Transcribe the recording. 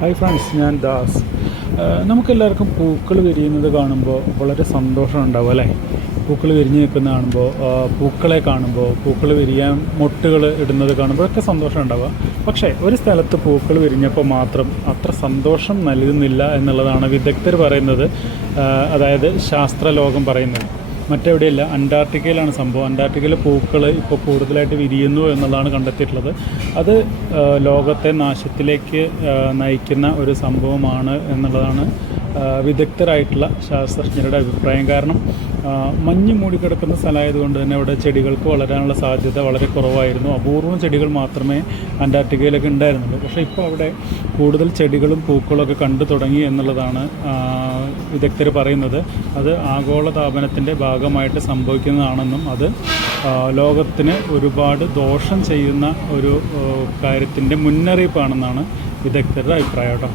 Hi friends, ഞാൻ ദാസ്. നമുക്കെല്ലാവർക്കും പൂക്കൾ വിരിയുന്നത് കാണുമ്പോൾ വളരെ സന്തോഷം ഉണ്ടാവും അല്ലേ? പൂക്കൾ വിരിഞ്ഞ് നിൽക്കുന്ന കാണുമ്പോൾ, പൂക്കളെ കാണുമ്പോൾ, പൂക്കൾ വിരിയാൻ മൊട്ടുകൾ ഇടുന്നത് കാണുമ്പോഴൊക്കെ സന്തോഷം ഉണ്ടാവുക. പക്ഷേ ഒരു സ്ഥലത്ത് പൂക്കൾ വിരിഞ്ഞപ്പോൾ മാത്രം അത്ര സന്തോഷം നൽകുന്നില്ല എന്നുള്ളതാണ് വിദഗ്ധർ പറയുന്നത്. അതായത് ശാസ്ത്രലോകം പറയുന്നത്. മറ്റെവിടെയല്ല, അന്റാർട്ടിക്കയിലാണ് സംഭവം. അന്റാർട്ടിക്കയിൽ പൂക്കൾ ഇപ്പോൾ കൂടുതലായിട്ട് വിരിയുന്നു എന്നുള്ളതാണ് കണ്ടെത്തിയിട്ടുള്ളത്. അത് ലോകത്തെ നാശത്തിലേക്ക് നയിക്കുന്ന ഒരു സംഭവമാണ് എന്നുള്ളതാണ് വിദഗ്ധരായിട്ടുള്ള ശാസ്ത്രജ്ഞരുടെ അഭിപ്രായം. കാരണം മഞ്ഞ് മൂടിക്കിടക്കുന്ന സ്ഥലമായതുകൊണ്ട് തന്നെ അവിടെ ചെടികൾക്ക് വളരാനുള്ള സാധ്യത വളരെ കുറവായിരുന്നു. അപൂർവം ചെടികൾ മാത്രമേ അന്റാർട്ടിക്കയിലൊക്കെ ഉണ്ടായിരുന്നുള്ളൂ. പക്ഷേ ഇപ്പോൾ അവിടെ കൂടുതൽ ചെടികളും പൂക്കളൊക്കെ കണ്ടു തുടങ്ങി എന്നുള്ളതാണ് വിദഗ്ധർ പറയുന്നത്. അത് ആഗോളതാപനത്തിൻ്റെ ഭാഗമായിട്ട് സംഭവിക്കുന്നതാണെന്നും അത് ലോകത്തിന് ഒരുപാട് ദോഷം ചെയ്യുന്ന ഒരു കാര്യത്തിൻ്റെ മുന്നറിയിപ്പാണെന്നാണ് വിദഗ്ധരുടെ അഭിപ്രായം കേട്ടോ.